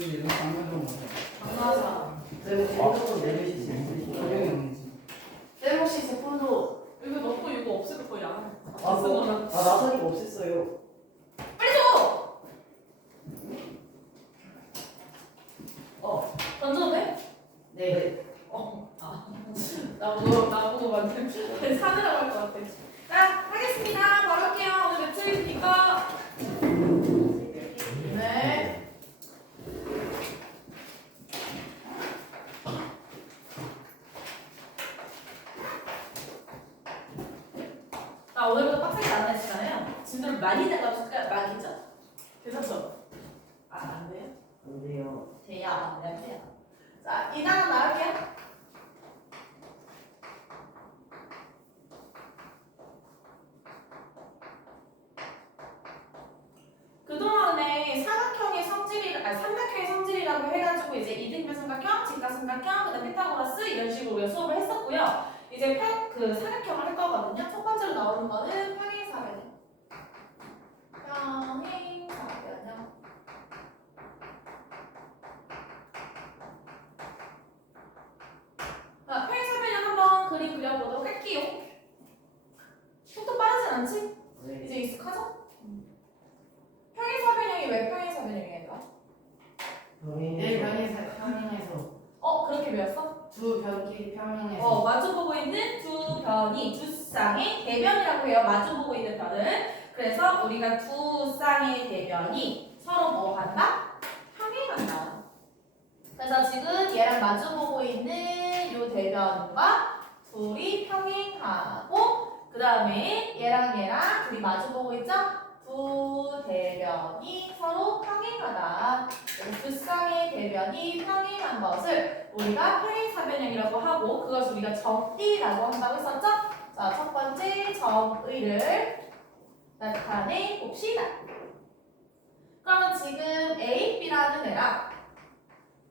이런 장난으로 강화사. 제목도 내리시 적용이 없는지. 혹시 제품도 이거 넣고 이거 없애도 거의 안 해. 나선이가 없앴어요. 빨리 줘! 던져도 돼? 네. 나보고 만든 사느라고 할 것 같아. 자, 하겠습니다. 바로 할게요. 오늘 몇 초입니까? 네. 오늘부터 빡세게 안 하시잖아요. 진도를 많이 나가면 많이죠? 괜찮죠? 안 돼요? 안 돼요. 돼요. 안 돼요. 자, 2단원 나갈게요. 그동안에 삼각형의 성질이라고 해가지고 이제 이등변 삼각형, 직각삼각형, 그다음 피타고라스 이런 식으로 우리가 수업을 했었고요. 이제 삼각형을 할 거거든요. 첫 번째로 나오는 거는 평행사변형. 평행사변형. 자, 평행사변형 한번 그림 그려보도록 할게요. 속도 빠르진 않지? 네. 이제 익숙하죠? 평행사변형이 왜 평행사변형이에요? 평행에서 그렇게 배웠어? 두 변끼리 평행해서 마주보고 있는 두 변이 두 쌍의 대변이라고 해요. 마주보고 있는 변을. 그래서 우리가 두 쌍의 대변이 서로 뭐 한다? 평행한다. 그래서 지금 얘랑 마주보고 있는 요 대변과 둘이 평행하고 그 다음에 얘랑 둘이 마주보고 있죠? 두 대변이 서로 평행하다. 두 쌍의 대변이 평행한 것을 우리가 평행사변형이라고 하고 그것을 우리가 정의라고 한다고 했었죠? 자, 첫 번째 정의를 나타내 봅시다. 그러면 지금 A, B라는 애랑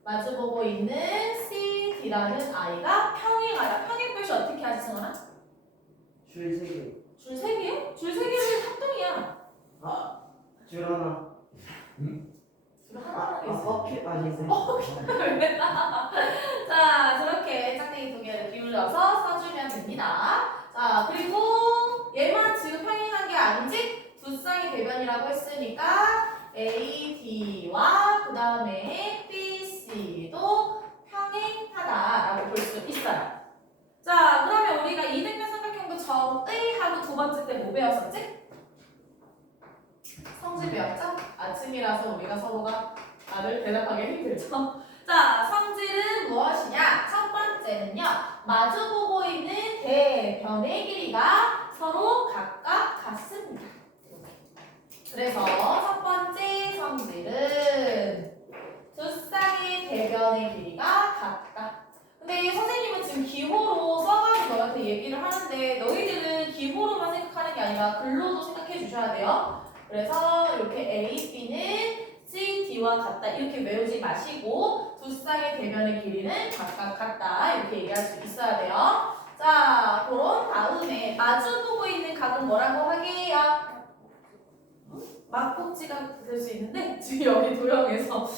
마주보고 있는 C, D라는 아이가 평행하다. 평행표시 어떻게 하지, 승원아? 줄 3개. 줄 3개? 줄 3개는 합동이야. 줄 하나. 줄 하나라는 게 있어. 커피 아니세요? 자, 저렇게 짝대기 2개를 기울여서 써주면 됩니다. 자, 그리고 얘만 지금 평행한 게 아니지? 두 쌍의 대변이라고 했으니까 A, D와 그 다음에 B, C도 평행하다라고 볼 수 있어요. 자, 그러면 우리가 이등변 삼각형도 정의하고 두 번째 때 뭐 배웠었지? 성질 배웠죠? 아침이라서 우리가 서로가 답을 대답하기 힘들죠? 자, 성질은 무엇이냐? 첫 번째는요. 마주보고 있는 대변의 길이가 서로 각각 같습니다. 그래서 첫 번째 성질은 두 쌍의 대변의 길이가 같다. 근데 선생님은 지금 기호로 써가지고 너한테 얘기를 하는데 너희들은 기호로만 생각하는 게 아니라 글로도 생각해 주셔야 돼요. 그래서 이렇게 A, B는 C, D와 같다 이렇게 외우지 마시고 두 쌍의 대변의 길이는 각각 같다 이렇게 얘기할 수 있어야 돼요. 자, 그런 다음에 마주보고 있는 각은 뭐라고 하게요? 막꼭지가 될 수 있는데 지금 여기 도형에서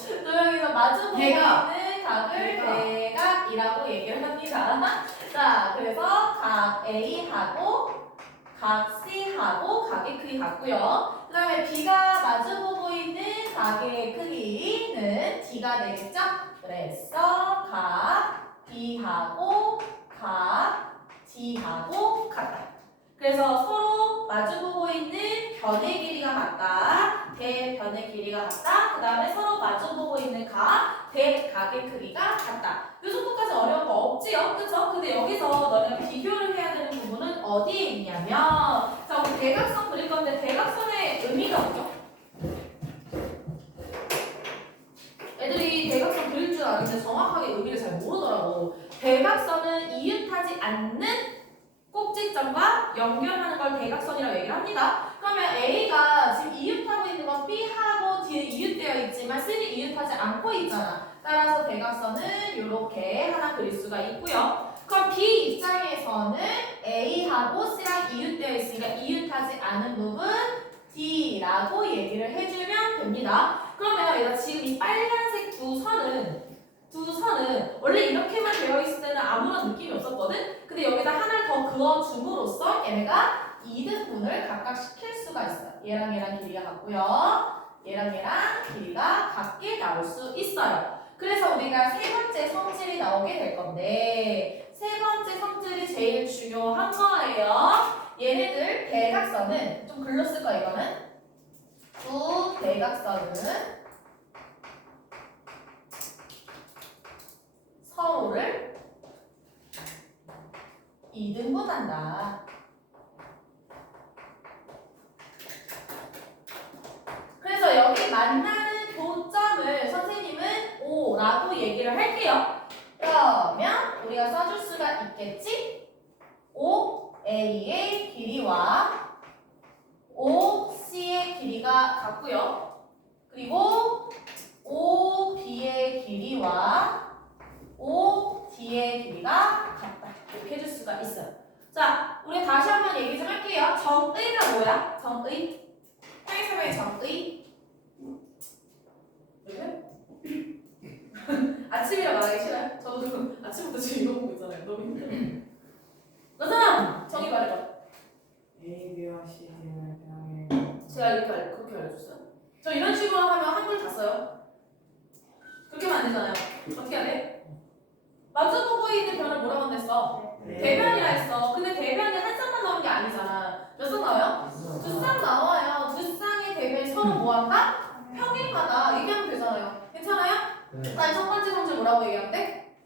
마주보고 대각. 있는 각을 대각이라고 얘기를 합니다. 자, 그래서 각 A하고 각 C하고 각의 크기 같고요. 그 다음에 B가 마주보고 있는 각의 크기는 D가 되겠죠? 그래서 각 B하고 각 D하고 같다. 그래서 서로 마주보고 있는 변의 길이가 같다. 대변의 길이가 같다. 그 다음에 서로 마주보고 있는 각, 대각의 크기가 같다. 이 정도까지 어려운 거 없지요? 그쵸? 근데 여기서 너네가 비교를 해야 되는 부분은 어디에 있냐면 자, 우리 대각선 그릴 건데 대각선의 의미가 뭐죠? 애들이 대각선 그릴 줄 아는데 정확하게 의미를 잘 모르더라고. 대각선은 이웃하지 않는 꼭지점과 연결하는 걸 대각선이라고 얘기를 합니다. 그러면 A가 지금 이웃하고 있는 건 B하고 D는 이웃되어 있지만 C는 이웃하지 않고 있잖아. 따라서 대각선은 이렇게 하나 그릴 수가 있고요. 그럼 B 입장에서는 A하고 C랑 이웃되어 있으니까 이웃하지 않은 부분 D라고 얘기를 해주면 됩니다. 그러면 얘가 지금 이 빨간색 두 여기서는 원래 이렇게만 되어 있을 때는 아무런 느낌이 없었거든? 근데 여기다 하나를 더 그어줌으로써 얘네가 이등분을 각각 시킬 수가 있어요. 얘랑 얘랑 길이가 같고요. 얘랑 얘랑 길이가 같게 나올 수 있어요. 그래서 우리가 세 번째 성질이 나오게 될 건데 세 번째 성질이 제일 중요한 거예요. 얘네들 대각선은 좀 글로 쓸 거야 이거는. 두 대각선은 서로를 이등분한다. 그래서 여기 만나는 교점을 선생님은 O라고 얘기를 할게요. 그러면 우리가 써줄 수가 있겠지? OA의 길이와 OC의 길이가 같고요. 그리고 OB의 길이와 OD의 길이가 같다. 이렇게 해줄 수가 있어요. 자, 우리 다시 한번 얘기 좀 할게요. 정의가 뭐야? 정의. 평행사변의 정의. 왜? 아침이라 말하기 싫어요? 저도 아침부터 지금 이거 보고 있잖아요. 너무 힘들어요. 너잖아! 정의 말해봐. A, B와 C는 평행. 제가 이렇게 그렇게 알려줬어요? 저 이런 식으로 하면 한글 다 써요. 그렇게 하면 안 되잖아요. 어떻게 해야 돼? 마주보고 있는 변을 뭐라고 한댔어? 대변이라 했어. 근데 대변이 한 쌍만 나오는 게 아니잖아. 몇 쌍 나와요? 두 쌍 나와요. 두 쌍의 대변이 서로 뭐한다? 평행하다. 얘기하면 되잖아요. 괜찮아요? 난 첫 번째 성질 뭐라고 얘기하면 돼?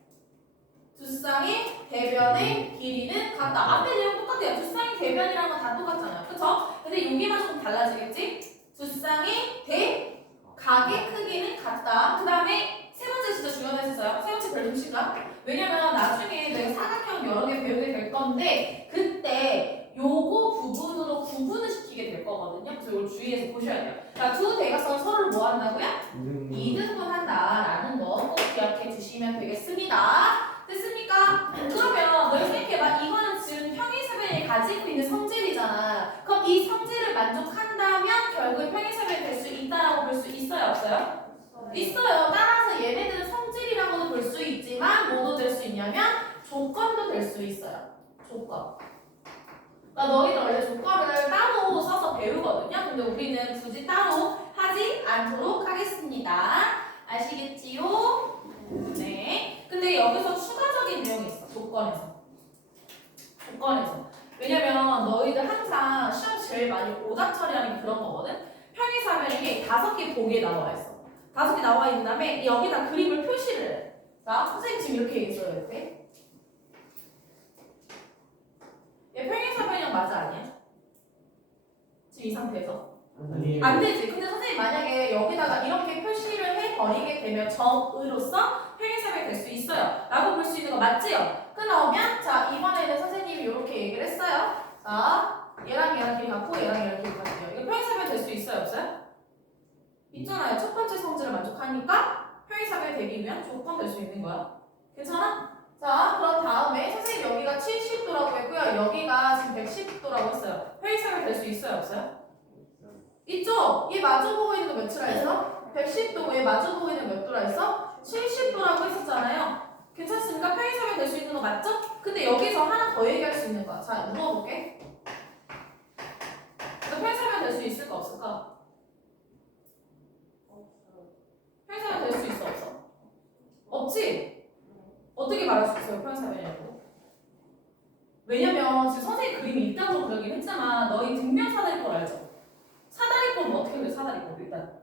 두 쌍의 대변의 길이는 같다. 앞에 내용 똑같아요. 두 쌍의 대변이라는 건 다 똑같잖아요. 그쵸? 근데 여기만 좀 달라지겠지? 두 쌍의 대각의 크기는 같다. 그 다음에 세 번째 진짜 중요한 거 했었어요. 세 번째 별점 시간. 왜냐면 나중에 내가 사각형 여러 개 배우게 될 건데 그때 요거 부분으로 구분을 시키게 될 거거든요. 그래서 이걸 주의해서 보셔야 돼요. 자, 두 대각선 서로를 뭐 한다고요? 이등분한다라는 거 꼭 기억해 주시면 되겠습니다. 됐습니까? 그러면 너희 생각해봐. 이거는 지금 평행사변이 가지고 있는 성질이잖아. 그럼 이 성질을 만족한다면 결국 평행사변이 될 수 있다라고 볼 수 있어요? 없어요? 있어요. 따라서 얘네들은 성질이라고도 볼 수 있지만 뭐도 될 수 있냐면 조건도 될 수 있어요. 조건. 그러니까 너희들 원래 조건을 따로 써서 배우거든요. 근데 우리는 굳이 따로 하지 않도록 하겠습니다. 아시겠지요? 네. 근데 여기서 추가적인 내용이 있어. 조건에서. 조건에서. 왜냐면 너희들 항상 시험 제일 많이 오답 처리하는 게 그런 거거든. 평행사변이 5개 보기에 나와 있어. 5개 나와 있는 다음에 여기다 그림을 표시를 해. 자, 선생님 지금 이렇게 얘기했어요. 이렇게. 얘 평행사변형 맞아 아니야? 지금 이 상태에서? 아니에요. 안 되지. 근데 선생님 만약에 여기다가 이렇게 표시를 해버리게 되면 정의로서 평행사변이 될 수 있어요. 라고 볼 수 있는 거 맞지요? 그러면 자 이번에는 선생님이 이렇게 얘기를 했어요. 자 얘랑 얘랑 길이 같고 얘랑 얘랑 길이 같아요. 이거 평행사변 될 수 있어요? 없어요? 있잖아요. 첫 번째 성질을 만족하니까 평행사변이 되기 위한 조건 될 수 있는 거야. 괜찮아? 자 그럼 다음에 선생님 여기가 70도라고 했고요. 여기가 지금 110도라고 했어요. 평행사변 될 수 있어요? 없어요? 있죠? 얘 마주보고 있는 거 몇이라 했어? 110도. 얘 마주보고 있는 몇 도라 했어? 70도라고 했었잖아요. 괜찮습니까? 평행사변 될 수 있는 거 맞죠? 근데 여기서 하나 더 얘기할 수 있는 거야. 자, 물어볼게. 평행사변 될 수 있을까 없을까? 평행사변 될 수 있어 없어? 없지? 어떻게 말할 수 있어요? 평행사변이라고? 왜냐면 지금 선생님 그림이 일단으로 그려긴 했지만 너희 등변사다리꼴 알죠? 사다리꼴은 어떻게 그려? 사다리꼴 일단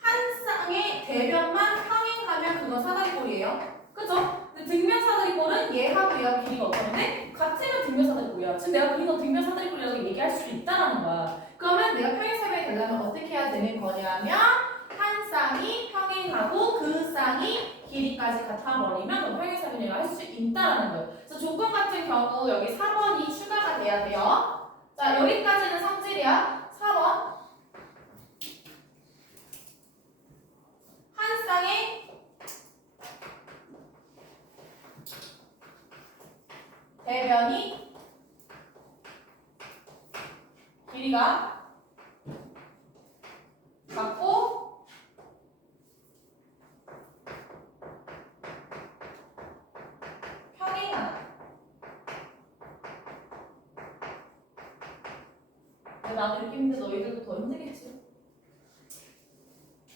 한 쌍의 대변만 평행하면 그건 사다리꼴이에요. 그죠? 근데 등변 사다리꼴은 얘하고 얘하고 길이가 어떤데? 같으면 등변 사다리꼴이야. 지금 내가 그린 건 등변 사다리꼴이라고 얘기할 수 있다는 거야. 그러면 내가 평행사변이 되려면 어떻게 해야 되는 거냐면 한 쌍이 평행하고 그 쌍이 길이까지 같아버리면 그 평행사변이라고 할 수 있다는 거예요. 그래서 조건 같은 경우 여기 4번이 추가가 돼야 돼요. 자 여기까지는 성질이야. 4번 한 쌍의 대변이 길이가 같고 나도 이렇게 힘든데 너희들도 더 힘들겠지.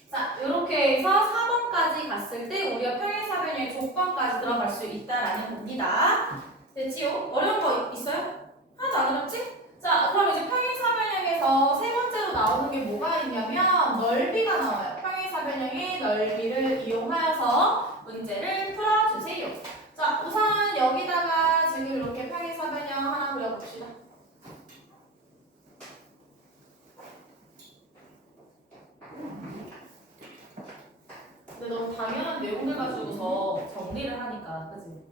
자, 이렇게 해서 4번까지 갔을 때 우리가 평행사변형의 조건까지 들어갈 수 있다라는 겁니다. 됐지요? 어려운 거 있어요? 하나도 안 어렵지? 자, 그럼 이제 평행사변형에서 세 번째로 나오는 게 뭐가 있냐면 넓이가 나와요. 평행사변형의 넓이를 이용하여서 문제를 풀어주세요. 자, 우선 여기다가 지금 이렇게 평행사변형 하나 그려봅시다. 근데 너무 당연한 내용들 가지고서 정리를 하니까, 그치?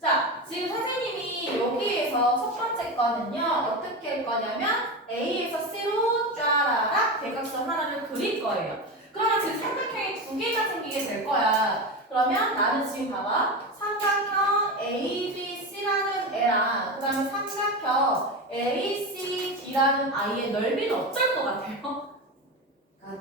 자, 지금 선생님이 여기에서 첫 번째 거는요, 어떻게 할 거냐면, A에서 C로 쫘라락 대각선 하나를 그릴 거예요. 그러면 지금 삼각형이 두 개가 생기게 될 거야. 그러면 나는 지금 봐봐. 삼각형 ABC라는 애랑, 그 다음에 삼각형 ACD라는 아이의 넓이는 어쩔 것 같아요?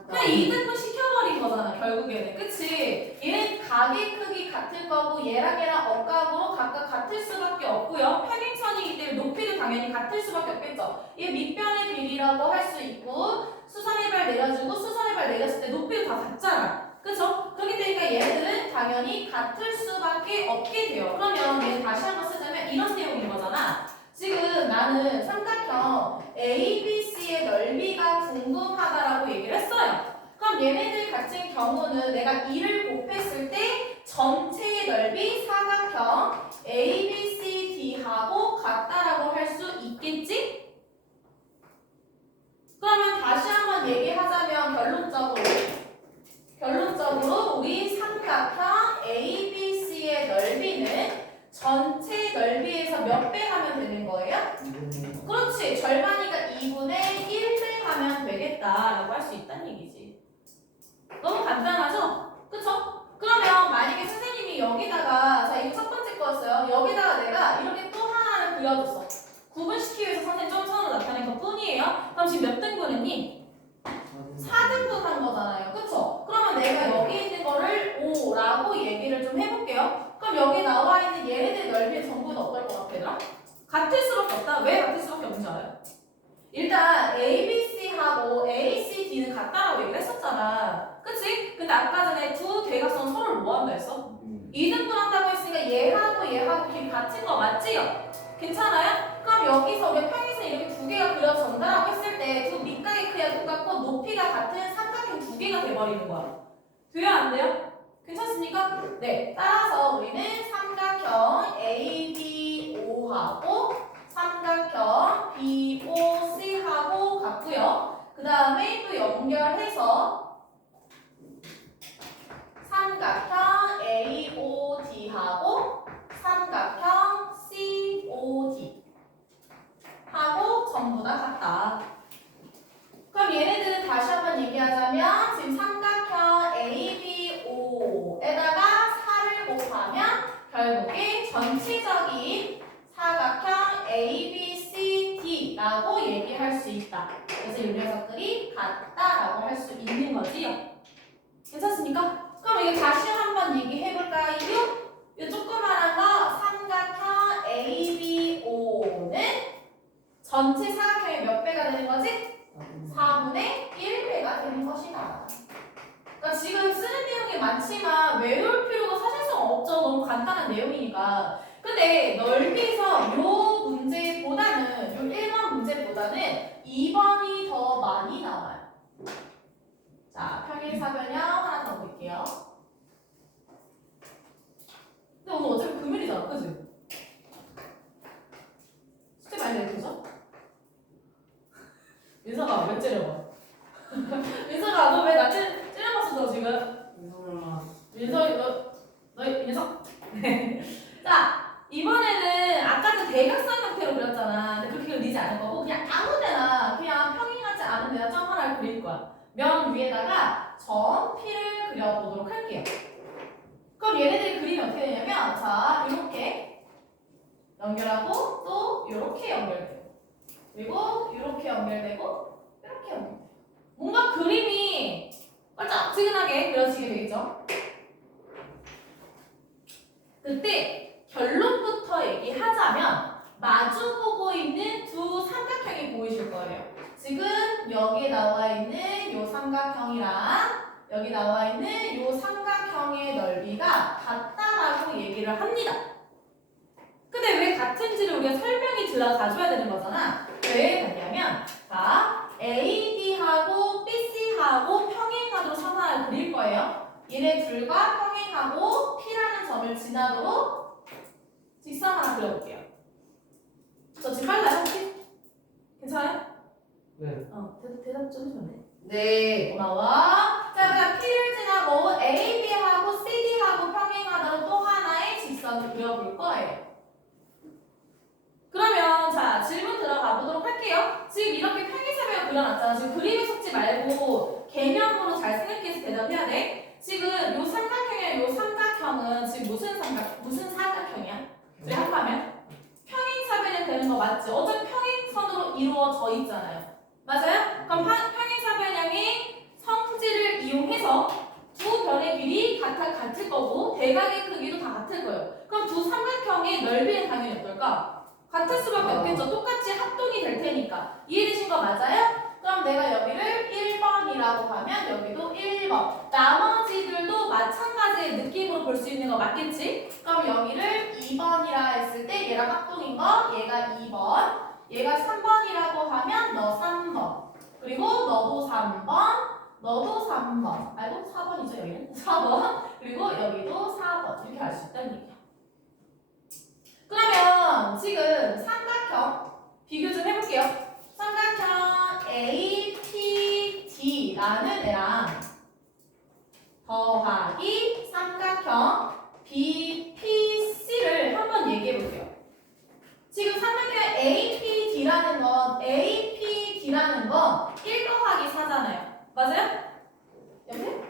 그냥 이등분 시켜버린 거잖아, 결국에는. 그치? 얘는 각의 크기 같을 거고, 얘랑 억각으로 각각 같을 수밖에 없고요. 평행선이기 때문에 높이도 당연히 같을 수밖에 없겠죠. 얘 밑변의 길이라고 할 수 있고, 수선의 발 내려주고, 수선의 발 내렸을 때 높이도 다 같잖아. 그쵸? 그렇기 때문에 얘네들은 당연히 같을 수밖에 없게 돼요. 그러면 얘는 다시 한번 쓰자면 이런 내용인 거잖아. 지금 나는 삼각형 ABC의 넓이가 궁금하다라고 얘기를 했어요. 그럼 얘네들 같은 경우는 내가 2를 곱했을 때 전체의 넓이 사각형 ABCD하고 같다라고 할 수 있겠지? 그러면 다시 한번 얘기하자면 결론적으로 우리 삼각형 ABC의 넓이는 전체 넓이에서 몇 배 하면 되는 거예요? 그렇지. 절반이니까 2분의 1배 하면 되겠다라고 할 수 있다는 얘기지. 너무 간단하죠? 그쵸? 그러면 만약에 선생님이 여기다가, 자, 이거 첫 번째 거였어요. 여기다가 내가 이렇게 또 하나를 그려줬어. 구분시키기 위해서 선생님 점선으로 나타낸 것 뿐이에요. 그럼 지금 몇 등분 했니? 4등분 한 거잖아요. 그쵸? 그러면 내가 여기 있는 거를 5라고 얘기를 좀 해볼게요. 그럼 여기 나와 있는 얘네들 넓이의 전부는 어떨 것 같아, 얘들아? 같을 수밖에 없다. 왜 같을 수밖에 없는지 알아요? 일단 ABC하고 ACD는 같다라고 얘기를 했었잖아. 그치? 근데 아까 전에 두 대각선 서로를 뭐 한다 했어? 2등분 한다고 했으니까 얘하고 길이 같은 거 맞지요? 괜찮아요? 그럼 여기서 우리 평행선 이렇게 두 개가 그려진다라고 했을 때 두 밑각의 크기가 똑같고 높이가 같은 삼각형 두 개가 돼버리는 거야. 돼요? 안 돼요? 괜찮습니까? 네. 따라서 우리는 삼각형 ABO하고 삼각형 BOC하고 같고요. 그 다음에 또 연결해서 삼각형 AOD하고 삼각형 COD 하고 전부 다 같다. 그럼 얘네들은 다시 한번 얘기하자면 지금 삼각형 ABO에다가 4를 곱하면 결국에 전체적인 사각형 ABCD라고 얘기할 수 있다. 그래서 이 녀석들이 같다라고 할 수 있는 거지요. 괜찮습니까? 그럼 이게 다시 한번 얘기해볼까요? 이 조그만한 거 삼각형 ABO는 전체 사각형의 몇 배가 되는 거지? 4분의 1배가 되는 것이다. 그러니까 지금 쓰는 내용이 많지만 외울 필요가 사실상 없죠. 너무 간단한 내용이니까. 근데 넓이에서 요 문제보다는 요 1번 문제보다는 2번이 더 많이 나와요. 자, 평행사변형 하나 더 볼게요. 근데 오늘 어차피 금요일이잖아, 그지? 숙제 많이 내주죠? 민서가 왜 째려봐? 민서가 너 왜 나 째려봤어 지금? 민석이 너 민석? 자, 이번에는 아까 그 대각선 형태로 그렸잖아. 근데 그렇게 그리지 않을 거고 그냥 아무데나 그냥 평행하지 않은 데나 점 하나를 그릴 거야. 면 위에다가 점 P를 그려보도록 할게요. 그럼 얘네들이 그리면 어떻게 되냐면 자, 이렇게 연결하고 또 이렇게 연결되고 그리고 이렇게 연결되고 이렇게 연결되고 뭔가 그림이 껄쩍지근하게 그려지게 되겠죠? 그때 결론부터 얘기하자면 마주보고 있는 두 삼각형이 보이실 거예요. 지금 여기에 나와 있는 요 삼각형이랑 여기 나와 있는 요 삼각형의 넓이가 같다라고 얘기를 합니다. 근데 왜 같은지를 우리가 설명이 들어가줘야 되는 거잖아. 왜 같냐면 자, AD하고 BC하고 평행하도록 선상을 그릴 거예요. 얘네 둘과 평행하고 P라는 점을 지나도록 직선 하나 그려볼게요. 저 지금 빨라요 혹시? 괜찮아요? 네. 대답 좀 해줬네. 네. 고마워. 자, 그럼 P를 지나고 AB하고 CD하고 평행하도록 또 하나의 직선을 그려볼 거예요. 그러면 자 질문 들어가 보도록 할게요. 지금 이렇게 평행사변을 그려놨잖아. 지금 그림에 속지 말고 개념으로 잘 생각해서 대답해야 돼. 지금 요 삼각형이랑 요 삼각형은 지금 무슨 사각형이야? 우리 합하면 평행사변이 되는 거 맞지? 어차피 평행선으로 이루어져 있잖아요. 맞아요? 그럼 평행사변형의 성질을 이용해서 두 변의 길이 같을 거고 대각의 크기도 다 같을 거예요. 그럼 두 삼각형의 넓이는 당연히 어떨까? 같을 수밖에 없겠죠. 똑같이 합동이 될 테니까. 이해되신 거 맞아요? 그럼 내가 여기를 1번이라고 하면 여기도 1번. 나머지들도 마찬가지의 느낌으로 볼 수 있는 거 맞겠지? 그럼 여기를 2번이라 했을 때 얘랑 합동인 거 얘가 2번. 얘가 3번이라고 하면 너 3번. 그리고 너도 3번. 너도 3번. 아이고 4번이죠 여기는. 4번. 그리고 여기도 4번. 이렇게 알 수 있다는 얘기야. 그러면 지금 삼각형 비교 좀 해볼게요. 삼각형 APD라는 애랑 더하기 삼각형 BPC를 한번 얘기해볼게요. 지금 삼각형 APD라는 건 1 더하기 4잖아요. 맞아요? 여보세요?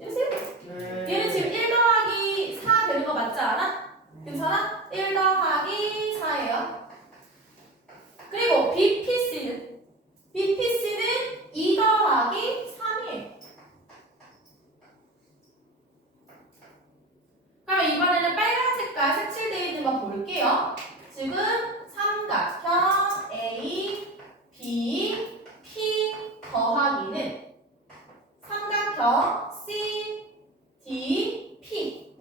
여보세요? 네. 얘는 지금 1 더하기 4 되는 거 맞지 않아? 괜찮아? 1 더하기 4예요. 그리고 BPC는 2 더하기 3이에요. 그럼 이번에는 빨간 색깔 색칠되어 있는 거 볼게요. 지금 삼각형 A, B, P 더하기는 삼각형 C, D, P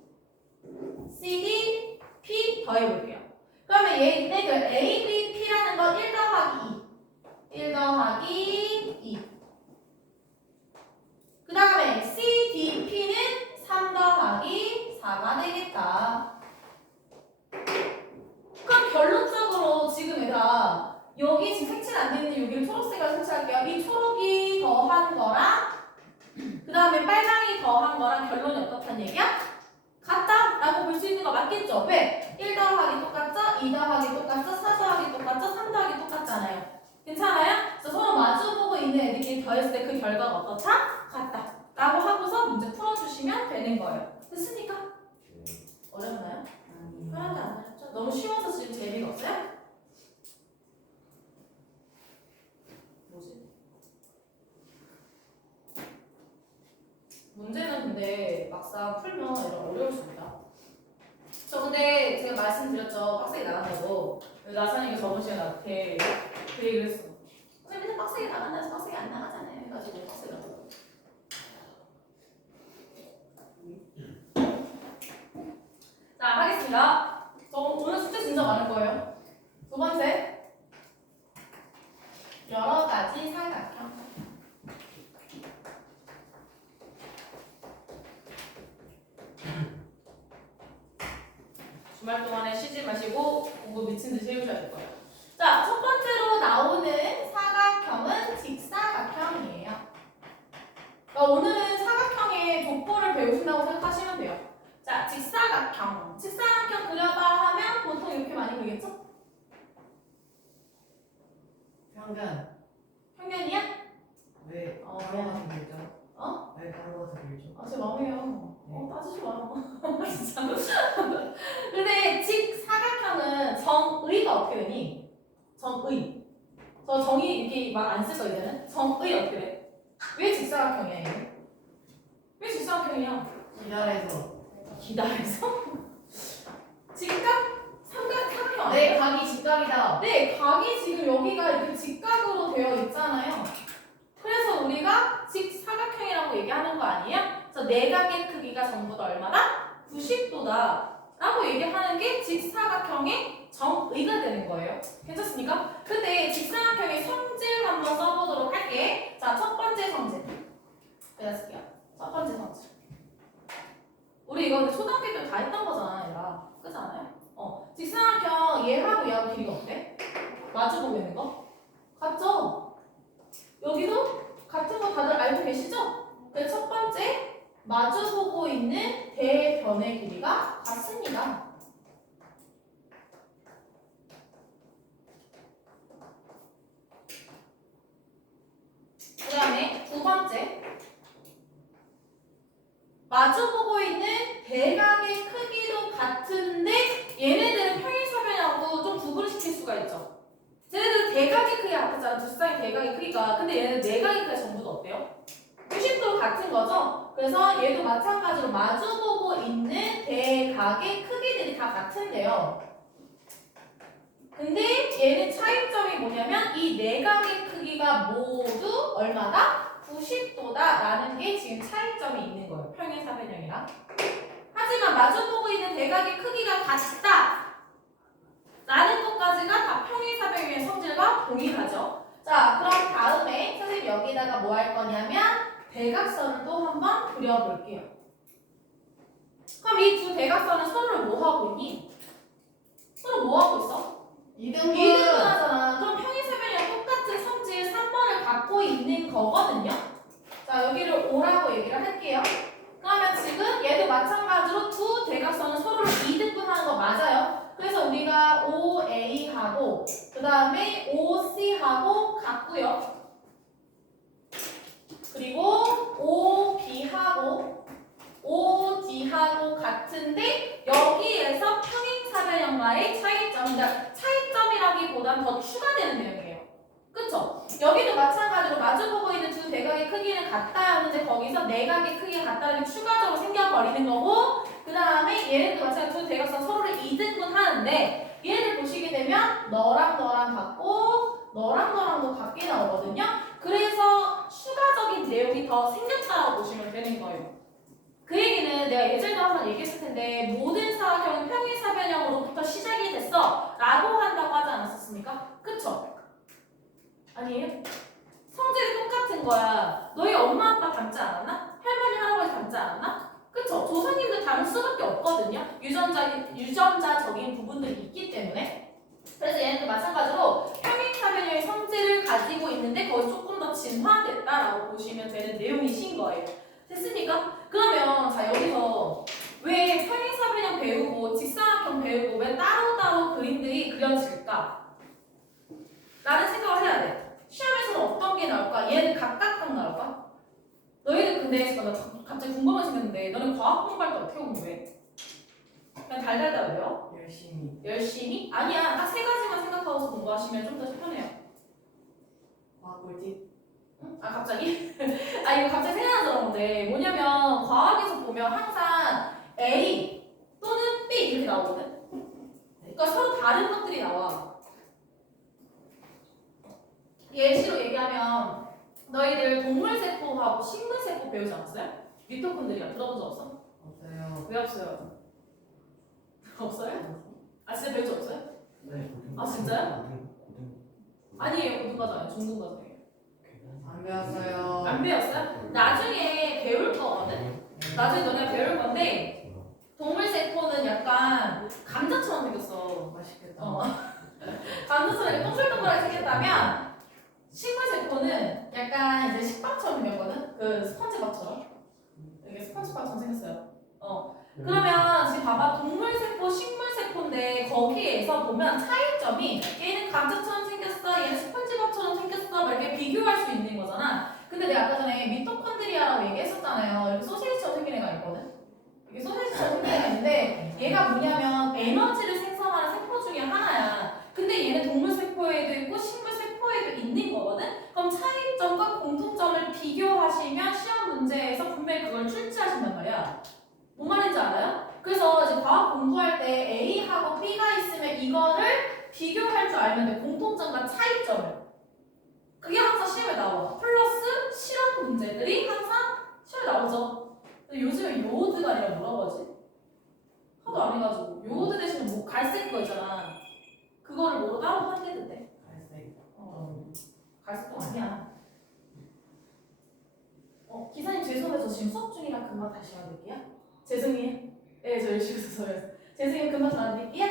CD, P 더해볼게요. 그러면 얘네들 A, B, P라는 건 1 더하기 2 1 더하기 2 그 다음에 C, D, P는 3 더하기 4가 되겠다. 그럼 결론적으로 지금 얘들아 여기 지금 색칠 안 되는데 여기를 초록색으로 색칠할게요. 이 초록이 더한 거랑 그 다음에 빨강이 더한 거랑 결론이 어떻단 얘기야? 같다! 라고 볼 수 있는 거 맞겠죠? 왜? 1 더하기 똑같죠? 2 더하기 똑같죠? 4 더하기 똑같죠? 3 더하기 똑같잖아요. 괜찮아요? 그래서 서로 마주보고 있는 애들끼리 더했을 때 그 결과가 어떻다? 같다. 라고 하고서 문제 풀어주시면 되는 거예요. 됐습니까? 어렵나요? 편하지 않나요? 너무 쉬워서 지금 재미가 없어요? 뭐지? 문제는 근데 막상 풀면 이런 어려웠습니다. 저 근데 제가 말씀드렸죠. 빡세게 나간다고. 나선이가 저번 시간에 나한테 그 얘기를 했어. 선생님 빡세게 나간다 해서 빡세게 안 나가잖아요. 해가지고 빡세게 나가고. 자, 하겠습니다. 저 오늘 숙제 진짜 많을 거예요. 두 번째. 여러 가지 사각형. 주말 동안에 쉬지 마시고 공부 미친 듯이 해오셔야 될 거예요. 자, 첫 번째로 나오는 사각형은 직사각형이에요. 그러니까 오늘은 사각형의 족보를 배우신다고 생각하시면 돼요. 자, 직사각형. 직사각형 그려봐 하면 보통 이렇게 많이 그리겠죠? 평균. 평균이야? 왜? 어, 다른 것도 길죠? 어? 왜 다른 것도 길죠? 제 마음이에요. 따지지 마요. 진짜. 근데 직사각형은 정의가 어떻게 되니? 정의. 저 정의 이렇게 막 안 쓸 거 이제는? 정의 어떻게 돼? 왜 직사각형이야 얘? 왜 직사각형이야? 기다려서. 기다려서? 직각? 사각형 뭐냐면 네, 각이 직각이다. 네, 각이 지금 여기가 이렇게 직각으로 되어 있잖아요. 그래서 우리가 직사각형이라고 얘기하는 거 아니에요? 그래서 내각의 크기가 전부 다 얼마다? 90도다 라고 얘기하는 게 직사각형의 정의가 되는 거예요. 괜찮습니까? 근데 직사각형의 성질 한번 써보도록 할게. 자, 첫 번째 성질 내가 쓸게요. 첫 번째 성질 우리 이거 초등학교 때 다 했던 거잖아, 얘들아. 그렇지 않아요? 직사각형 얘하고 얘하고 길이가 어때? 마주보고 있는 거? 같죠? 여기도 같은 거 다들 알고 계시죠? 그래서 첫 번째 마주보고 있는 대변의 길이가 같습니다. 그 다음에 두 번째 마주보고 있는 대각의 크기도 같은데 얘네들은 평행사변하고 좀 구분을 시킬 수가 있죠. 쟤네들은 대각의 크기가 같았잖아. 두 쌍의 대각의 크기가. 근데 얘네는 내각의 크기가 전부 다 어때요? 90도 같은 거죠? 그래서 얘도 마찬가지로 마주보고 있는 대각의 크기들이 다 같은데요. 근데 얘는 차이점이 뭐냐면 이 내각의 크기가 모두 얼마다? 90도다 라는 게 지금 차이점이 있는 거예요. 평행사변형이랑. 하지만 마주보고 있는 대각의 크기가 같다 라는 것까지가 다 평행사변형의 성질과 동일하죠. 자, 그럼 다음에 선생님 여기다가 뭐 할 거냐면 대각선을 또 한번 그려볼게요. 그럼 이 두 대각선은 서로 뭐 하고 있니? 서로 뭐 하고 있어? 이등분. 이등분하잖아. 그럼 평행사변이랑 똑같은 성질 3번을 갖고 있는 거거든요. 자, 여기를 O라고 얘기를 할게요. 그러면 지금 얘도 마찬가지로 두 대각선은 서로를 이등분하는 거 맞아요. 그래서 우리가 OA하고 그 다음에 OC하고 같고요. 그리고 OB하고 OD하고 같은데 여기에서 평행사변형과의 차이점이다. 차이점이라기보단 더 추가되는 내용이에요. 그쵸? 여기도 마찬가지로 마주보고 있는 두 대각의 크기는 같다는데 거기서 내각의 크기가 같다는 게 추가적으로 생겨버리는 거고 그 다음에 얘네도 마찬가지로 두 대각선 서로를 이등분하는데 얘를 보시게 되면 너랑 너랑 같고 너랑 너랑도 같게 나오거든요. 그래서 추가적인 내용이 더 생겼다고 보시면 되는 거예요. 그 얘기는 내가 예전에도 한번 얘기했을 텐데 모든 사각형은 평행사변형으로부터 시작이 됐어 라고 한다고 하지 않았었습니까? 그쵸? 아니에요? 성질이 똑같은 거야. 너희 엄마 아빠 닮지 않았나? 할머니 할아버지 닮지 않았나? 그쵸? 조상님들 닮을 수밖에 없거든요. 유전자적인 부분들이 있기 때문에. 그래서 얘네도 마찬가지로 평행사변형의 성질을 가지고 있는데 거의 조금 더 진화됐다라고 보시면 되는 내용이신 거예요. 됐습니까? 그러면 자 여기서 왜 평행사변형 배우고 직사각형 배우고 왜 따로따로 그림들이 그려질까? 라는 생각을 해야 돼. 시험에서는 어떤 게 나올까? 얘는 각각 나올까? 너희들 근데 나 갑자기 궁금한 게 생겼는데 너네 과학 공부할 때 어떻게 공부해? 그냥 달달달 외워? 열심히. 열심히? 아니야. 딱 세 가지만 생각하고서 공부하시면 좀 더 편해요. 과학 꿀팁. 응? 아 갑자기? 아 이거 갑자기 생각나는 건데 뭐냐면 과학에서 보면 항상 A 또는 B 이렇게 나오거든? 그러니까 서로 다른 것들이 나와. 예시로 얘기하면 너희들 동물세포하고 식물세포 배우지 않았어요? 미토콘드리아 들어본 적 없어? 없어요. 왜 없어요? 없어요? 아 진짜 배운 적 없어요? 네. 아, 진짜요? 아니에요. 고등과정이에요. 중등과정이에요. 안 배웠어요. 안 배웠어요? 나중에 배울 거거든? 나중에 너네가 배울 건데 동물세포는 약간 감자처럼 생겼어. 맛있겠다. 감자처럼 이렇게 동글동글하게 생겼다면 식물세포는 약간 이제 식빵처럼 생겼거든? 그 스펀지밥처럼. 이게 스펀지밥처럼 생겼어요. 그러면 지금 봐봐. 동물세포, 식물세포인데 거기에서 보면 차이점이 얘는 감자처럼 생겼어, 얘는 스펀지밥처럼 생겼어 막 이렇게 비교할 수 있는 거잖아. 근데 내가 아까 전에 미토콘드리아라고 얘기했었잖아요. 이렇게 소시지처럼 생긴 애가 있거든? 이게 소시지처럼 생긴 애가 있는데 얘가 뭐냐면 에너지를 생성하는 세포 중에 하나야. 근데 얘는 동물세포에도 있고 식물세포에도 있는 거거든? 그럼 차이점과 공통점을 비교하시면 시험 문제에서 분명히 그걸 출제하신단 말이야. 뭔 말인지 알아요? 그래서 이제 과학 공부할 때 A하고 B가 있으면 이거를 비교할 줄 알면 돼. 공통점과 차이점을. 그게 항상 시험에 나와. 플러스 실험 문제들이 항상 시험에 나오죠. 근데 요즘에 요오드가 아니라 뭐라고 하지? 하도 안 해가지고 요오드 대신에 뭐 갈색 거 있잖아. 그거를 뭐로 따로 판대던데. 갈색. 갈색도 아니야. 기사님 죄송해서 지금 수업 중이라 금방 다시 전화드릴게요. 죄송해요. 네, 저 열심히 써서 죄송해요. 금방 전화드릴게요.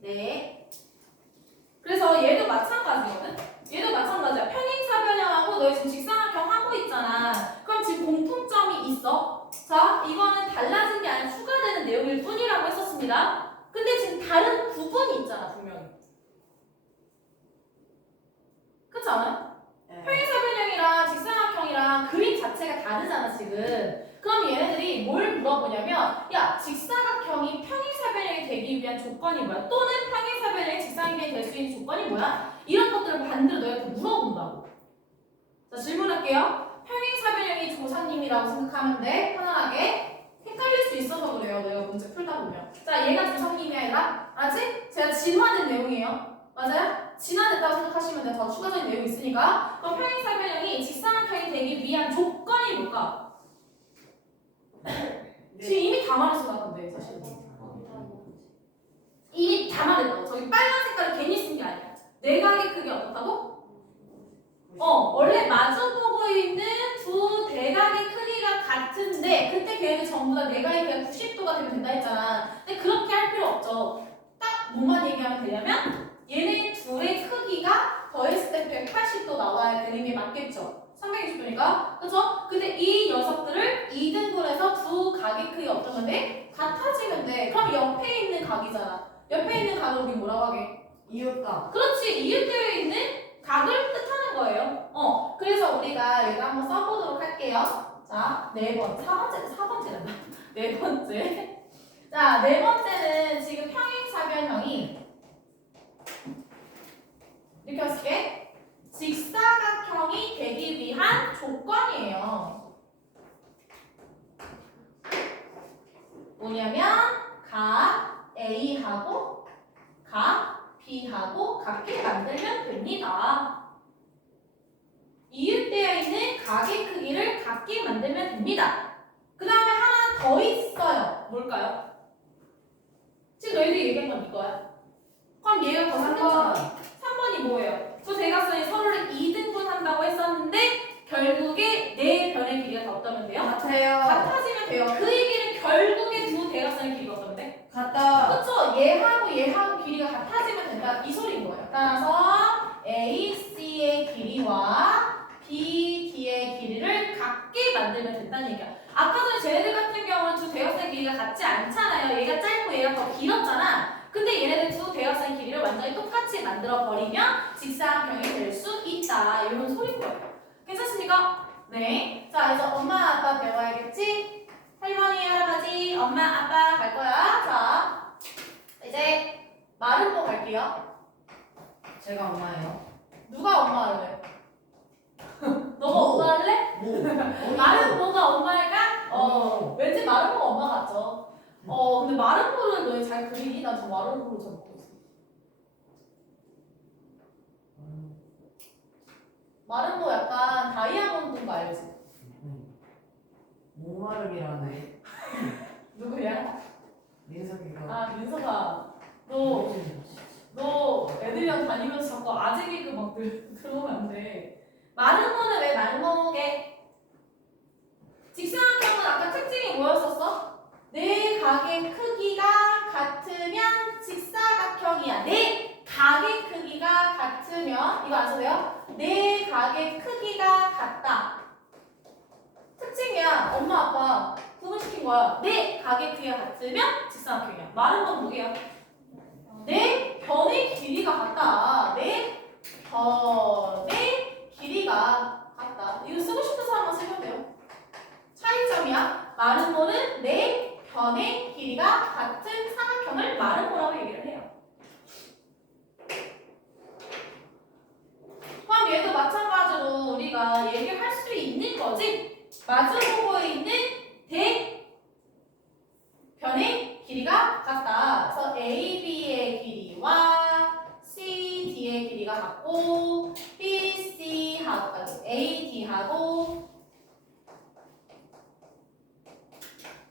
네. 그래서 얘도 마찬가지거든. 얘도 마찬가지야. 평행사변형하고 너희 지금 직사각형 하고 있잖아. 그럼 지금 공통점이 있어. 자, 이거는 달라진 게 아니라 추가되는 내용일 뿐이라고 했었습니다. 근데 지금 다른 부분이 있잖아, 분명히. 그렇지 않아요? 네. 평행사변형이랑 직사각형이랑 그림 자체가 다르잖아, 지금. 그럼 얘네들이 뭘 물어보냐면, 야, 직사각형이 평행사변형이 되기 위한 조건이 뭐야? 또는 평행사변형이 직사각형이 될 수 있는 조건이 뭐야? 이런 것들을 반대로 너희한테 물어본다고. 자, 질문할게요. 평행사변형이 조상님이라고 생각하면 돼. 편안하게. 헷갈릴 수 있어서 그래요. 너희가 문제 풀다 보면. 자, 얘가 조상님이야, 얘가. 알았지? 제가 진화된 내용이에요. 맞아요? 진화됐다고 생각하시면 돼. 더 추가적인 내용이 있으니까. 그럼 평행사변형이 직사각형이 되기 위한 조건이 뭘까? 지금 이미 다 말했어, 나 근데 사실. 이미 다 말했다고. 저기 빨간 색깔을 괜히 쓴 게 아니야. 내각의 크기 어떻다고? 원래 마주보고 있는 두 대각의 크기가 같은데 그때 걔네들 전부 다 내각의 크기가 90도가 되면 된다 했잖아. 근데 그렇게 할 필요 없죠. 딱 뭐만 얘기하면 되냐면 얘네 둘의 크기가 더했을 때 180도 나와야 그림에 맞겠죠. 360도니까. 그쵸? 근데 이 녀석들을 2등분해서 두 각의 크기 어떤 건데? 같아지면 돼. 그럼 옆에 있는 각이잖아. 옆에 있는 각을 우리 뭐라고 하게? 이웃각. 그렇지. 이웃되어 있는 각을 뜻하는 거예요. 그래서 우리가 이거 한번 써보도록 할게요. 자, 4번째란다. 네 번째. 자, 네 번째는 지금 평행사변형이 이렇게 할게. 직사각형이 되기 위한 조건이에요. 뭐냐면 각 A하고 각 B하고 같게 만들면 됩니다. 이웃되어 있는 각의 크기를 같게 만들면 됩니다. 그 다음에 하나 더 있어요. 뭘까요? 지금 너희들이 얘기한 건 이거야. 그럼 얘가 더 상관없어. 3번이 뭐예요? 두 대각선이 서로를 2등분 한다고 했었는데 결국에 네 변의 길이가 다 어떠면 돼요? 같아요. 같아지면 돼요. 그 얘기는 결국에 두 대각선의 길이가 어떠면 돼? 같다. 그쵸? 얘하고 길이가 같아지면 된다. 이 소리인 거예요. 따라서 AC의 길이와 BD의 길이를 같게 만들면 된다는 얘기야. 아까 전에 쟤네들 같은 경우는 두 대각선의 길이가 같지 않잖아요. 얘가 짧고 얘가 더 길었잖아. 근데 얘네들 두 대각선의 길이를 완전히 똑같이 만들어 버리면 직사각형이 될 수 있다. 이런 소리인 거예요. 괜찮습니까? 네. 자, 이제 엄마 아빠 배워야겠지? 할머니, 할아버지, 엄마, 아빠 갈 거야. 자, 이제 마름모 갈게요. 제가 엄마예요. 누가 엄마 할래? 너가 엄마 할래? 마름모가 엄마 할까? 왠지 마름모가 엄마 같죠? 근데 마름모를 너희 잘 그리니? 난 저 마름모를 잘 모르겠어. 마름모 약간 다이아몬드인 거 알지? 목마름이라네. 누구야? 민석이가. 아, 민서가. 너 애들이랑 다니면서 자꾸 아재 개그 막 들어오면 안 돼. 마름모는 왜 마름모게? 직사각형은 아까 특징이 뭐였었어? 네 각의 크기가 같으면 직사각형이야. 네 각의 크기가 같으면 이거 안 써도요? 네 각의 크기가 같다. 특징이야. 엄마 아빠 구분시킨 거야. 네 각의 크기가 같으면 직사각형이야. 마름모는 뭐게요? 네 변의 길이가 같다. 네 변의 길이가 같다. 이거 쓰고 싶은 사람만 쓰면 돼요. 차이점이야. 마름모는 네 변의 길이가 같은 사각형을 마름모라고 얘기를 해요. 그럼 얘도 마찬가지로 우리가 얘기할 수 있는 거지. 마주보고 있는 대 변의 길이가 같다. 그래서 AB의 길이와 CD의 길이가 같고 AD하고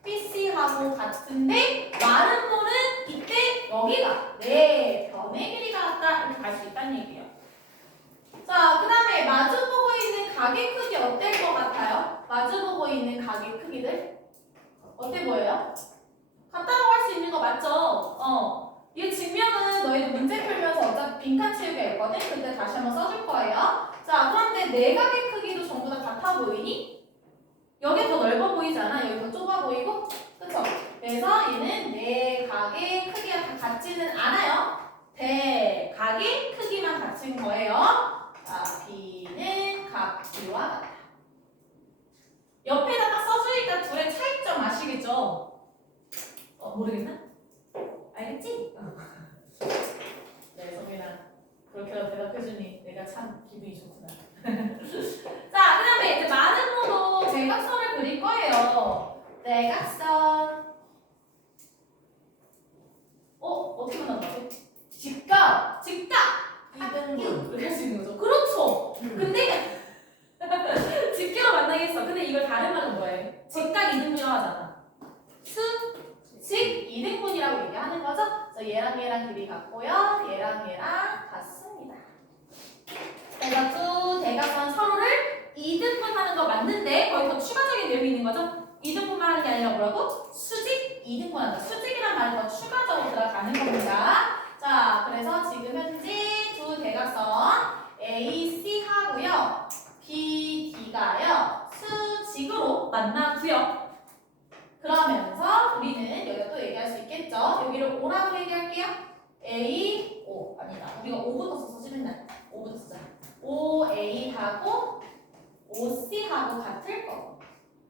BC하고 같은데 마른 모는 이때 여기가 네 변의 길이가 같다 이렇게 갈 수 있다는 얘기예요. 자, 그 다음에 마주보고 있는 각의 크기 어떨 것 같아요? 마주보고 있는 각의 크기들 어때 보여요? 같다고 할 수 있는 거 맞죠? 이 증명은 너희들 문제 풀면서 어차피 빈칸 채우기가 있거든? 그때 다시 한번 써줄 거예요. 자, 그런데 내각의 크기도 전부 다 같아 보이니? 여기 더 넓어 보이지 않아? 여기 더 좁아 보이고? 그쵸? 그래서 얘는 내각의 크기가 다 같지는 않아요. 대각의 크기만 같은 거예요. 자, B는 각 B와 같다. 옆에다 딱 써주니까 둘의 차이점 아시겠죠? 모르겠나? 알겠지? 네, 성민아. 그렇게라도 대답해주니 내가 참 기분이 좋구나. 자, 그 다음에 이제 많은 모도 대각선을 그릴 거예요. 대각선. 어떻게 만난다고? 직각! 이등분. 이렇게 할 수 있는 거죠. 그렇죠! 근데 직계로 만나겠어. 근데 이걸 다른 말로 뭐해? 직각 2등분이라고 하잖아. 즉 2등분이라고 얘기하는 거죠. 그래서 얘랑 길이 같고요. 얘랑 같습니다. 그래서 두 대각선 서로를 2등분 하는 거 맞는데 거기 더 추가적인 내용이 있는 거죠. 2등분만 하는 게 아니라 뭐라고? 수직 2등분 한다. 수직이란 말이 더 추가적으로 들어가는 겁니다. 자, 그래서 지금 현재 두 대각선 AC 하고요. BD가요. 수직으로 만나고요. 그러면서 우리는 여기다 또 얘기할 수 있겠죠. 여기를 O라고 얘기할게요. A, O 아니다. 우리가 O부터 써서 쓰면 5부터 쓰자. OA하고 OC하고 같을 거.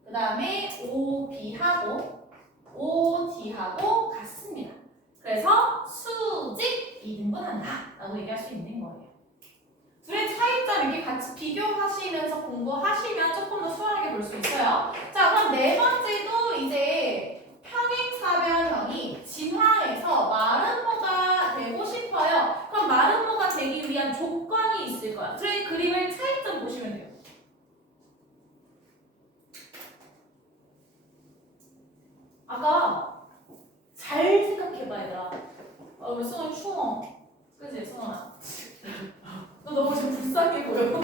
그 다음에 OB하고 OD하고 같습니다. 그래서 수직 2등분한다 라고 얘기할 수 있는 거예요. 둘의 차이점 이렇게 같이 비교하시면서 공부하시면 조금 더 수월하게 볼 수 있어요. 자, 그럼 네 번째도 이제 평행사변형이 진화해서 마름모가 되고 싶어요. 그럼 마름모가 되기 위한 조건이 있을 거야. 둘의 그림을 차이점 보시면 돼요. 아까 잘 생각해봐 얘들아. 우리 승원 추워. 그치 승원아? 너 너무 지금 불쌍해 보여.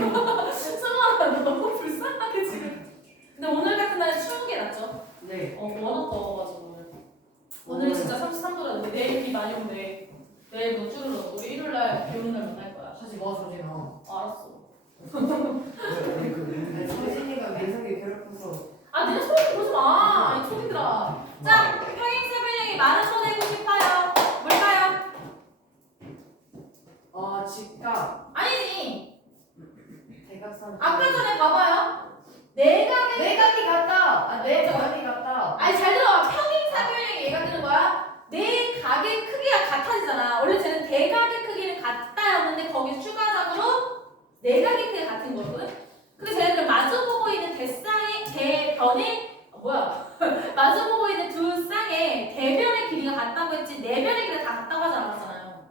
승원아 너 너무 불쌍하게 지금. 근데 오늘 같은 날은 추운 게 낫죠? 네. 워낙 더워가지고 오늘 진짜 33도라는데 내일 비 많이 온대. 내일 뭐 쭈르러 우리 일요일날 비 오는 날 만날 거야. 하지 마, 조진아. 알았어. 아니, 서진이가 민석이 괴롭혀서. 니네 소리 보지 마. 이 소리들아. 자, 평행세변형이 많은 거 되고 싶어요. 뭘까요? 직각. 아니지. 대각선. 아까 전에 봐봐요. 내각의 내각이 같다. 내각이 같다. 아니 잘 들어봐. 평행사변형이 얘가 되는 거야. 내 각의 크기가 같아지잖아. 원래 쟤는 대각의 크기는 같다였는데 거기 추가적으로 내각의 크기가 같은 거거든. 근데 쟤네들 마주보고 있는 대변의 마주보고 있는 두 쌍의 대변의 길이가 같다고 했지 내변의 길이가 다 같다고 하지 않았잖아요.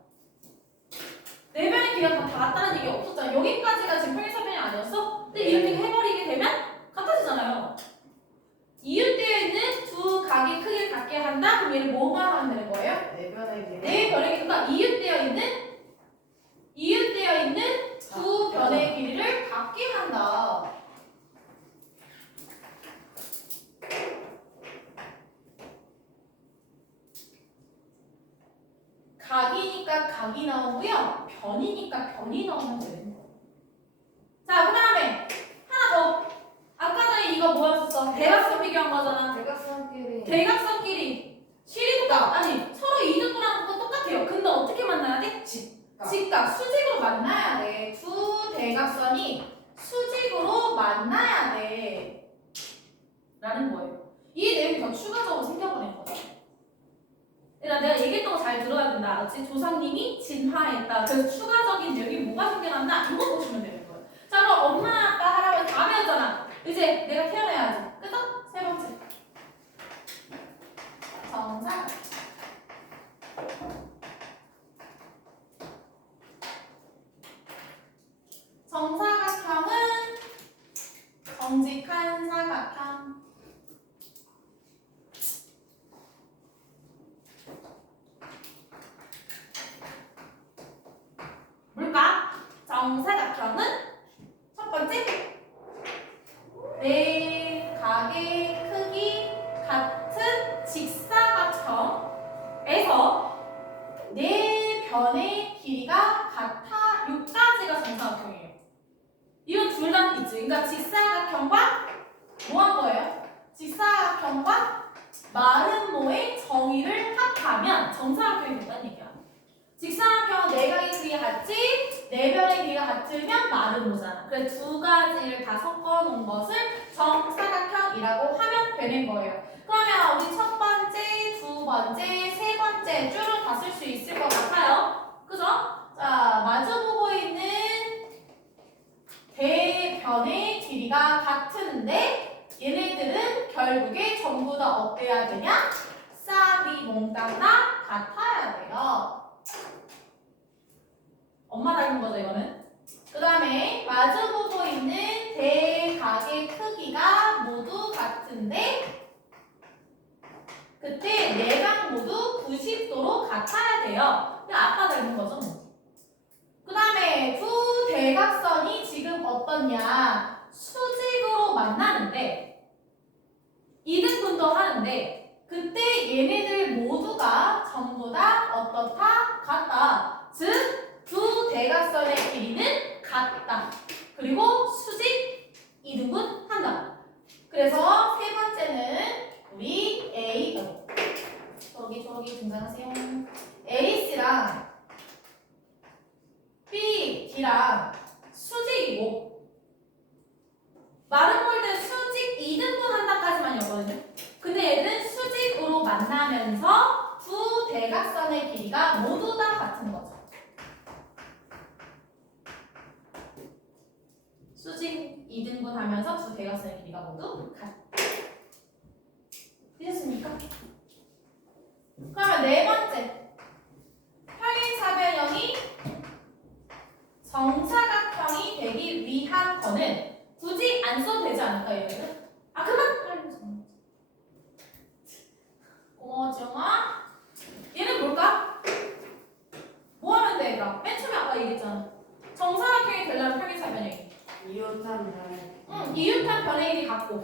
내변의 길이가 다 같다는 얘기 없었잖아. 여기까지가 지금 평행사변형 아니었어? 근데 이렇게 해버리게 되면 같아지잖아요. 이웃되어 있는 두 각의 크기를 같게 한다? 그럼 얘를 뭐만 하면 되는 거예요? 내변의 길이. 네 변의 길이가 이웃되어 있는 두 변의 길이를 같게 한다. 각이니까 각이 나오고요. 변이니까 변이 나오면 되는 거예요. 자, 그 다음에 하나 더. 아까 전에 이거 뭐였었어? 대각선 비교한 거잖아. 대각선끼리. 대각선끼리 실이가 아니 서로 이등분하는 건 똑같아요. 근데 어떻게 만나야 돼? 직각 수직으로 만나야 돼. 두 대각선이 수직으로 만나야 돼. 라는 거예요. 이 내용이 더 추가적으로 생겨버린 거죠. 내가 얘기했던 거 잘 들어야 된다. 알았지? 조상님이 진화했다. 그래서 추가적인 내용이 뭐가 생겨났나? 이거 보시면 되는 거예요. 자, 그럼 엄마, 아빠, 할아버지 다 배웠잖아. 이제 내가 태어나야지. 끝어? 세 번째. 정상. 정사각형은 첫 번째 네 각의 크기 같은 직사각형에서 네 변의 길이가 같아 6가지가 정사각형이에요. 이건 둘 다 있지. 그러니까 직사각형과 뭐 한 거예요? 직사각형과 마름모의 정의를 합하면 정사각형이 된다는 얘기야. 직사각형은 네 각의 길이가 같지, 네 변의 길이가 같으면 마름모잖아. 그래서 두 가지를 다 섞어 놓은 것을 정사각형이라고 하면 되는 거예요. 그러면 우리 첫 번째, 두 번째, 세 번째 줄을 다 쓸 수 있을 것 같아요. 그죠? 자, 마주보고 있는 대변의 길이가 같은데 얘네들은 결국에 전부 다 어때야 되냐? 싹이 몽땅 다 같아야 돼요. 엄마 닮은 거죠 이거는. 그 다음에 마주보고 있는 대각의 크기가 모두 같은데 그때 네 각 모두 90도로 같아야 돼요. 근데 아까 닮은 거죠 뭐. 그 다음에 두 대각선이 지금 어떻냐? 수직으로 만나는데 이등분도 하는데 그때 얘네들 모두가 전부 다 어떻다? 같다. 즉 두 대각선의 길이는 같다. 그리고 수직 이등분 한다. 그래서 세 번째는 우리 A 저기 등장하세요. AC랑 B랑 수직이고 마름모일 때는 수직 이등분 한다까지만이었거든요. 근데 얘는 수직으로 만나면서 두 대각선의 길이가 모두 다 같은 거죠. 수직 이등분 하면서 두 대각선의 길이가 모두 같다. 되셨습니까? 그러면 네 번째 평행사변형이 정사각형이 되기 위한 거는 굳이 안 써도 되지 않을까 얘네들? 아 그만! 고마워 지영아. 얘는 뭘까? 뭐 하면 돼 얘들아? 맨 처음에 아까 얘기했잖아. 정사각형이 되려면 평행사변형이 이웃한 변의 이웃한 변의 길이 같고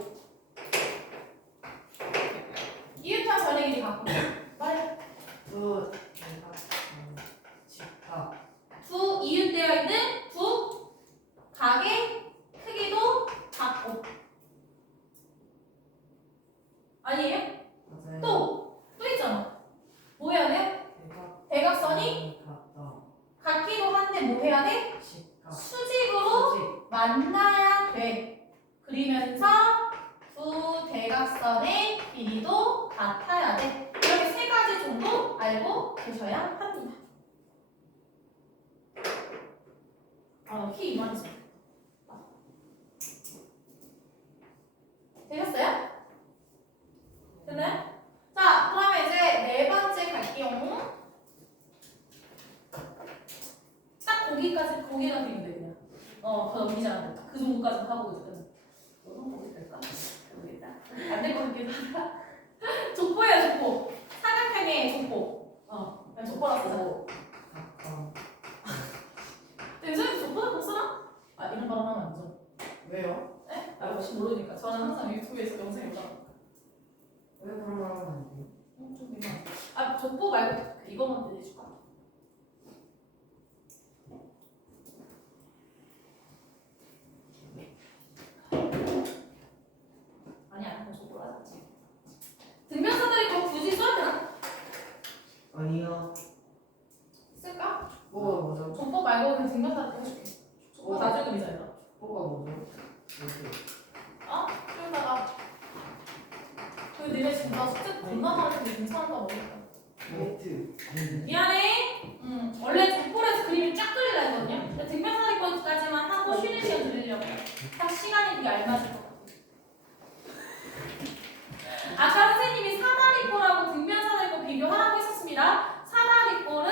이웃한 변의 길이 같고 말해. 두 대각선 직각 두 이웃되어 있는 두 각의 크기도 같고 아니에요? 맞아요. 또 있잖아. 뭐 해야 돼? 대각선이 같다. 같기도 한데 뭐 해야 돼? 직각 수직으로 수직 만나야 돼. 그리면서 두 대각선의 길이도 같아야 돼. 이렇게 세 가지 정도 알고 계셔야 합니다. 키 이만해서. 되셨어요? 됐나요? 자, 그러면 이제 네 번째 갈게요. 딱 거기가 그리면 돼 그냥. 더 넘기지 않고 그 정도까지 하고 이제 끝내. 너무 거기 될까? 모르겠다. 안 될 것 같기도 하다. 족보예요, 족보. 사각형의 족보. 그냥 족보라고 쓰자. 가까운 요즘에 족보라고 쓰나? 아, 이런 발언 하면 안 되죠. 왜요? 네? 혹시 모르니까. 저는 항상 유튜브에서 영상 보잖아. 왜 그런 말 하면 안 돼요? 좀 민망해. 족보 말고 이거만 해줄까? 아니야, 그럼 족보로 하자. 등변사들이 꼭 굳이 써야 되나? 아니요. 쓸까? 뭐죠? 족보 말고 그냥 등변사들 해줄게. 족보 나중에 그리자, 얘들아. 뭐가 뭐죠? 이렇게 좀 이따가. 니네 지금 나 숙제 겁나 많은데 괜찮을까 모르겠다. 네트 미안해. 원래 족보에서 그림을 쫙 그리려 했거든요. 근데 등변사들까지만 하고 쉬는 시간 드리려고 해요. 딱 시간이 되게 알맞을 것 같아요. 아까 선생님이 사다리꼴하고 등변사다리꼴 비교하라고 했었습니다. 사다리꼴은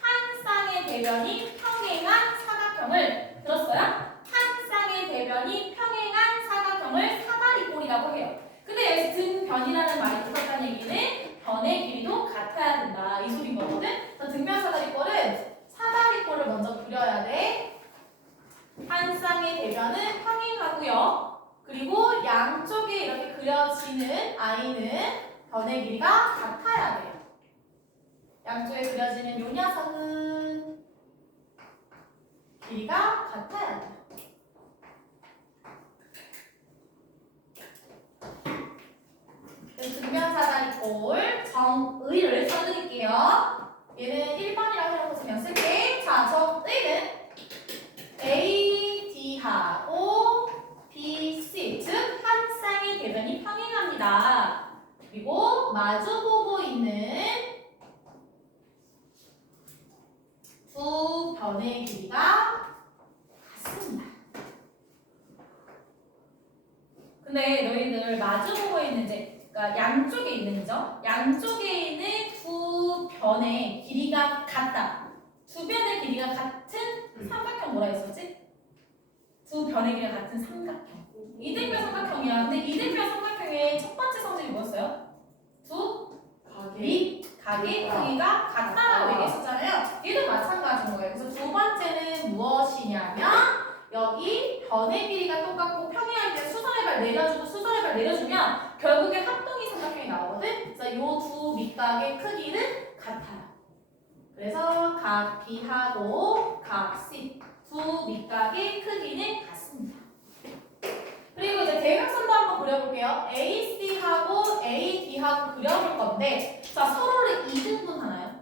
한 쌍의 대변이 평행한 사각형을 들었어요? 한 쌍의 대변이 평행한 사각형을 사다리꼴이라고 해요. 근데 여기서 등변이라는 말이 들었다는 얘기는 변의 길이도 같아야 된다 이 소리인 거거든. 그래서 등변사다리꼴은 사다리꼴을 먼저 그려야 돼. 변의 길이가 같아야 돼요. 양쪽에 그려지는 요 녀석은 길이가 같아야 돼요. 등변사다리꼴 정의를 써드릴게요. 얘는 1번이라고 해놓고 그냥 쓸게. 자, 정의는 A, D하고 B, C 즉 한 쌍의 대변이 평행합니다. 그리고 마주보고 있는 두 변의 길이가 같습니다. 근데 너희들 마주보고 있는 그러니까 양쪽에 있는 점, 양쪽에 있는 두 변의 길이가 같다. 두 변의 길이가 같은 삼각형 뭐라 했었지? 두 변의 길이가 같은 삼각형. 이등변 삼각형이야. 근데 이등변 삼각형의 첫 번째 성질이 뭐였어요? 두 밑각의 크기가 같다라고 얘기했었잖아요. 얘도 마찬가지인 거예요. 그래서 두 번째는 무엇이냐면 여기 변의 길이가 똑같고 평행할 때 수선의 발 내려주고 수선의 발 내려주면 결국에 합동이 삼각형이 나오거든. 그래서 이 두 밑각의 크기는 같아요. 그래서 각 B하고 각 C 두 밑각의 크기는 같습니다. 그리고 이제 대각선도 한번 그려볼게요. AC하고 AD하고 그려볼 건데 자 서로를 2등분 하나요?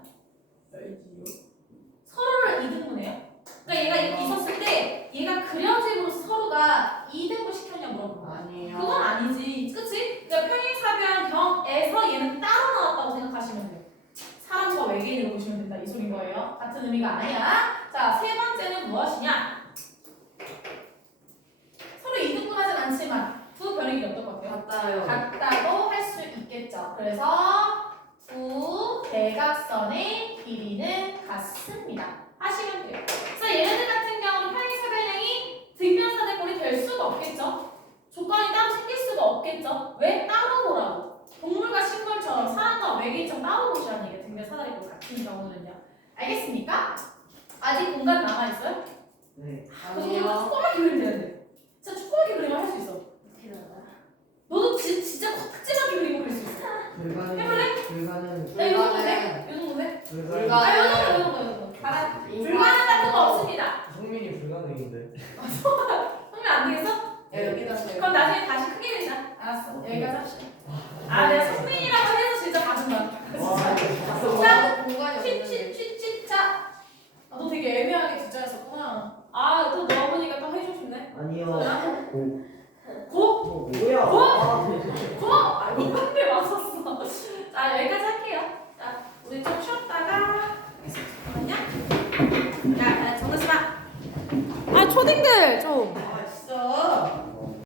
서로를 2등분해요? 그러니까 얘가 이렇게 있었을 때 얘가 그려짐으로써 서로가 2등분 시켰냐 물어보는 거야. 아니에요. 그건 아니지. 그치? 그러니까 평행사변형에서 얘는 따로 나왔다고 생각하시면 돼요. 사람과 외계인을 보시면 된다. 이 소린 거예요. 같은 의미가 아니야. 자, 세 번째는 무엇이냐? 서로 이등분하진 않지만 두 변의 길이 어떨 것 같아요? 같아요. 같다고 할 수 있겠죠. 그래서 두 대각선의 길이는 같습니다. 하시면 돼요. 그래서 얘네들 같은 경우는 평행사변형이 등변사대꼴이 될 수가 없겠죠. 조건이 따로 생길 수가 없겠죠. 왜? 따로 보라고. 동물과 식물처럼 사람과 외계인처럼 따로 보시라는 얘기예요. 등변사다리꼴 같은 경우는요. 알겠습니까? 아직 공간 남아있어요? 네. 아니에요. 조그맣게 그리면 되는데. 진짜 조그맣게 그리면 할 수 있어. 너도 진짜 탁지하게 그리고 그릴 수 있어. 불가능. 해볼래? 불가능. 야, 요 정도 돼? 요 정도 돼? 불가능. 아, 요 정도, 요 정도, 요 정도. 불가능 같은 거 없습니다. 성민이 불가능인데. 그러면 안 되겠어? 야, 여기다 써요. 그럼 나중에 다시 크게 그리자. 알았어. 여기까지 합시다. 아, 내가 성민이라고 해서 진짜 봐준다. 와, 자, 공간이 없는데. 쉿쉿쉿쉿. 자, 아, 너 되게 애매하게 뒷자했었구나. 아, 또 넣어보니까 또 해주고 싶네. 아니요. 고? 뭐야? 고? 아, 네. 고? 아, 이거 한대 맞았어. 자, 여기까지